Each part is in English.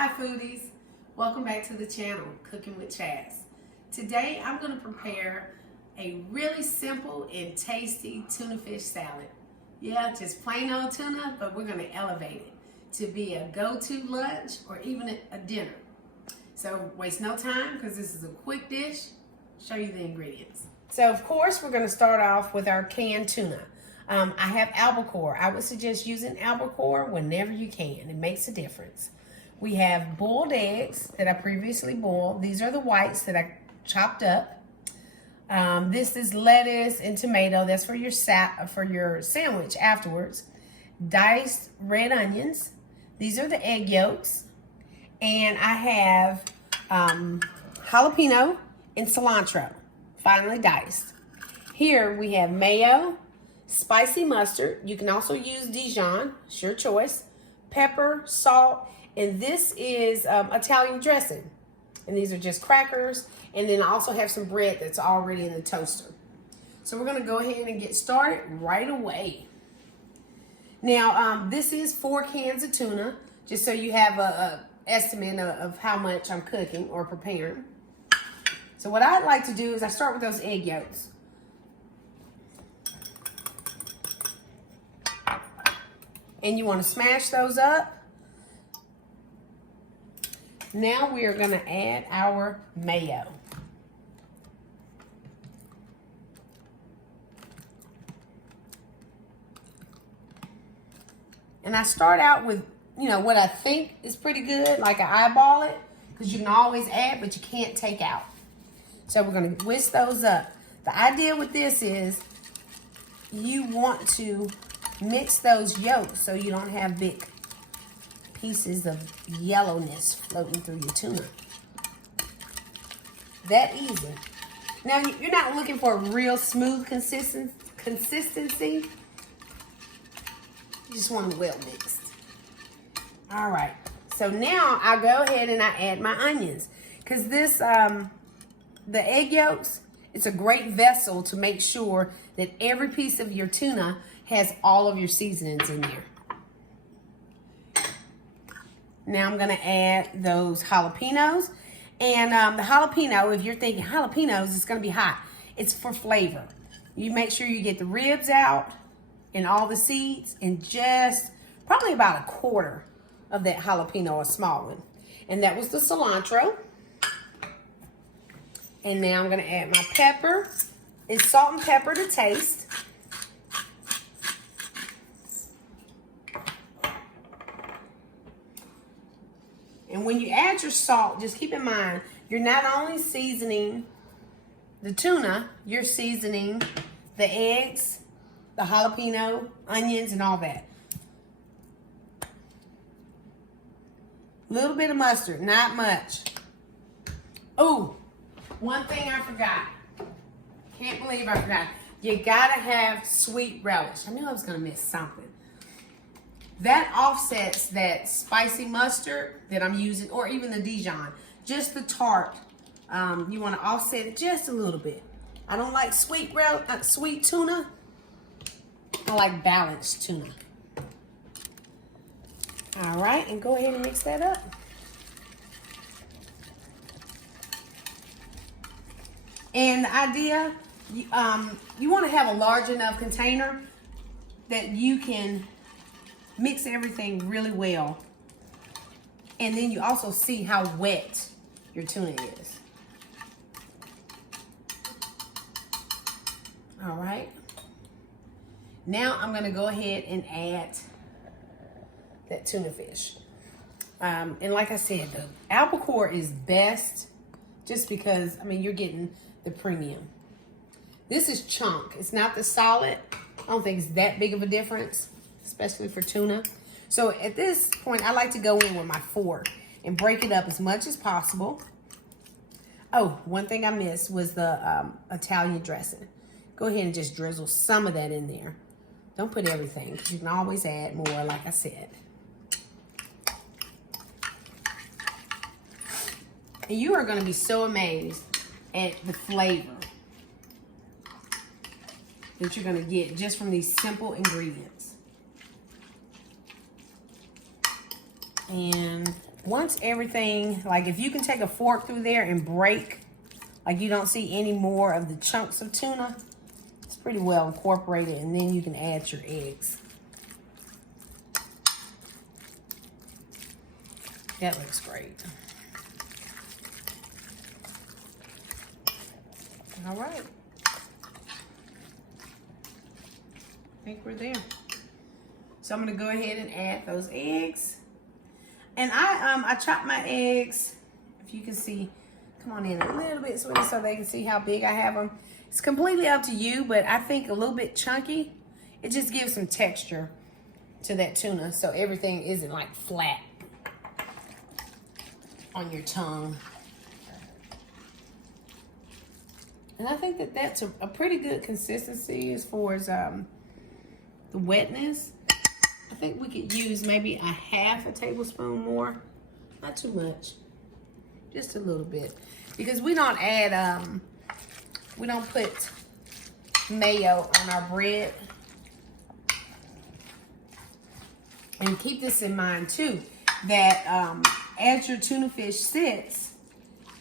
Hi foodies, welcome back to the channel, Cooking with Chaz. Today I'm going to prepare a really simple and tasty tuna fish salad. Yeah, just plain old tuna, but we're going to elevate it to be a go-to lunch or even a dinner. So waste no time because this is a quick dish. Show you the ingredients. So of course we're going to start off with our canned tuna. I have albacore. I would suggest using albacore whenever you can. It makes a difference. We have boiled eggs that I previously boiled. These are the whites that I chopped up. This is lettuce and tomato. That's for your sandwich afterwards. Diced red onions. These are the egg yolks. And I have jalapeno and cilantro, finely diced. Here we have mayo, spicy mustard. You can also use Dijon, it's your choice. Pepper, salt, and this is Italian dressing. And these are just crackers. And then I also have some bread that's already in the toaster. So we're gonna go ahead and get started right away. Now, this is 4 cans of tuna, just so you have a estimate of how much I'm cooking or preparing. So what I'd like to do is I start with those egg yolks. And you want to smash those up. Now we are going to add our mayo. And I start out with, what I think is pretty good, like I eyeball it, because you can always add, but you can't take out. So we're going to whisk those up. The idea with this is you want to mix those yolks so you don't have big pieces of yellowness floating through your tuna. That easy. Now, you're not looking for a real smooth consistency. You just want them well mixed. All right. So now I go ahead and I add my onions. Because this, the egg yolks, it's a great vessel to make sure that every piece of your tuna has all of your seasonings in there. Now I'm gonna add those jalapenos. And the jalapeno, if you're thinking jalapenos, it's gonna be hot. It's for flavor. You make sure you get the ribs out and all the seeds and just probably about 1/4 of that jalapeno, a small one. And that was the cilantro. And now I'm gonna add my pepper. It's salt and pepper to taste. And when you add your salt, just keep in mind, you're not only seasoning the tuna, you're seasoning the eggs, the jalapeno, onions, and all that. A little bit of mustard, not much. Oh, one thing I forgot. Can't believe I forgot. You gotta have sweet relish. I knew I was gonna miss something. That offsets that spicy mustard that I'm using, or even the Dijon. Just the tart. You want to offset it just a little bit. I don't like sweet tuna. I like balanced tuna. All right, and go ahead and mix that up. And the idea, you want to have a large enough container that you can mix everything really well. And then you also see how wet your tuna is. All right. Now I'm going to go ahead and add that tuna fish. And like I said, the albacore is best just because, you're getting the premium. This is chunk. It's not the solid. I don't think it's that big of a difference, especially for tuna. So at this point, I like to go in with my fork and break it up as much as possible. Oh, one thing I missed was the Italian dressing. Go ahead and just drizzle some of that in there. Don't put everything, because you can always add more, like I said. And you are going to be so amazed at the flavor that you're going to get just from these simple ingredients. And once everything, like if you can take a fork through there and break, like you don't see any more of the chunks of tuna, it's pretty well incorporated, and then you can add your eggs. That looks great. All right. I think we're there. So I'm gonna go ahead and add those eggs. And I chopped my eggs, if you can see, come on in a little bit, sweetie, so they can see how big I have them. It's completely up to you, but I think a little bit chunky, it just gives some texture to that tuna, so everything isn't like flat on your tongue. And I think that that's a pretty good consistency as far as the wetness. I think we could use maybe a half a tablespoon more. Not too much. Just a little bit. Because we don't add, we don't put mayo on our bread. And keep this in mind too, that as your tuna fish sits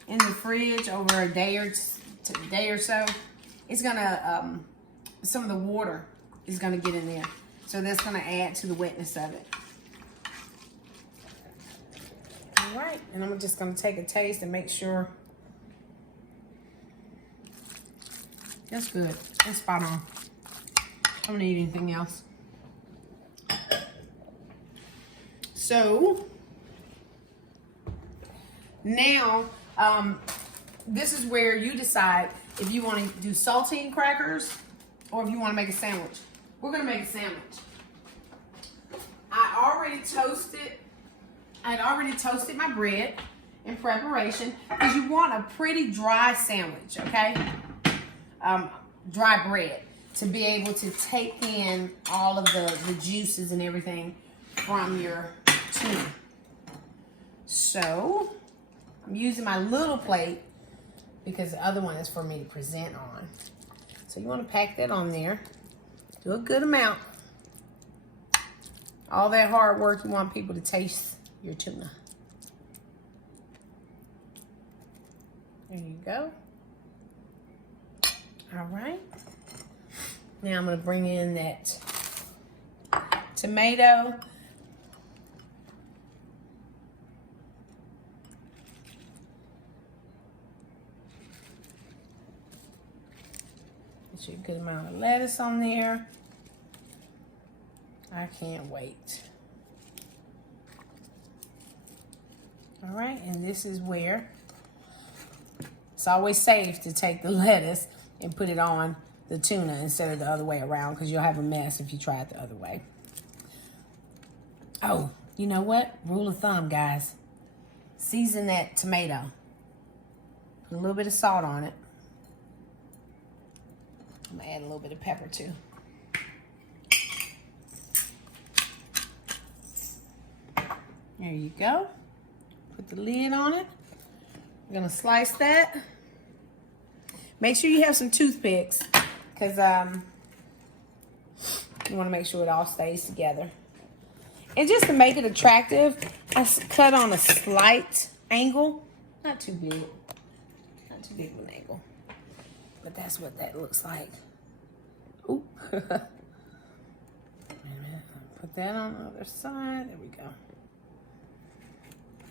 in the fridge over a day or so, it's gonna, some of the water is gonna get in there. So that's gonna add to the wetness of it. All right, and I'm just gonna take a taste and make sure. That's good, that's spot on. I don't need anything else. So, now, this is where you decide if you wanna do saltine crackers or if you wanna make a sandwich. We're gonna make a sandwich. I had already toasted my bread in preparation because you want a pretty dry sandwich, okay? Dry bread to be able to take in all of the juices and everything from your tuna. So, I'm using my little plate because the other one is for me to present on. So you wanna pack that on there. Do a good amount. All that hard work, you want people to taste your tuna. There you go. All right. Now I'm gonna bring in that tomato. Get you a good amount of lettuce on there. I can't wait. All right, and this is where it's always safe to take the lettuce and put it on the tuna instead of the other way around, because you'll have a mess if you try it the other way. Oh, you know what? Rule of thumb, guys. Season that tomato. Put a little bit of salt on it. I'm gonna add a little bit of pepper too. There you go. Put the lid on it. I'm gonna slice that. Make sure you have some toothpicks, because you wanna make sure it all stays together. And just to make it attractive, I cut on a slight angle. Not too big. Not too big of an angle. But that's what that looks like. Ooh. Wait a minute. Put that on the other side. There we go.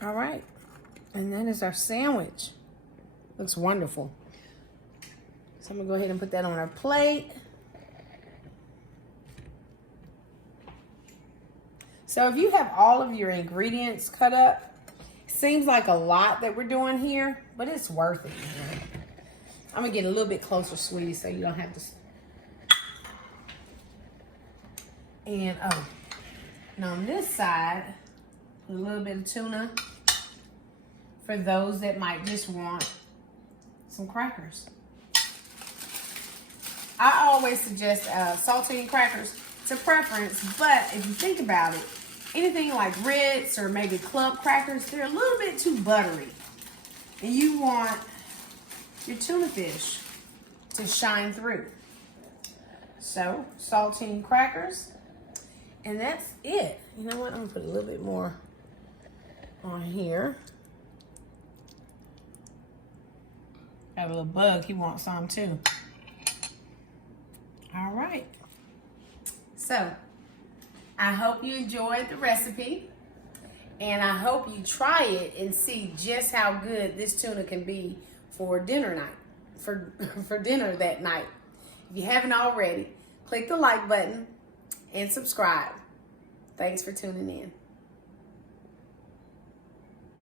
All right. And that is our sandwich. Looks wonderful. So I'm gonna go ahead and put that on our plate. So if you have all of your ingredients cut up, it seems like a lot that we're doing here, but it's worth it. I'm gonna get a little bit closer, sweetie, so you don't have to. And oh, and on this side, a little bit of tuna for those that might just want some crackers. I always suggest saltine crackers. It's a preference, but if you think about it, anything like Ritz or maybe club crackers, they're a little bit too buttery. And you want your tuna fish to shine through. So, saltine crackers. And that's it. You know what? I'm gonna put a little bit more on here. Got a little bug, he wants some too. All right. So, I hope you enjoyed the recipe. And I hope you try it and see just how good this tuna can be for dinner night, for dinner that night. If you haven't already, click the like button and subscribe. Thanks for tuning in.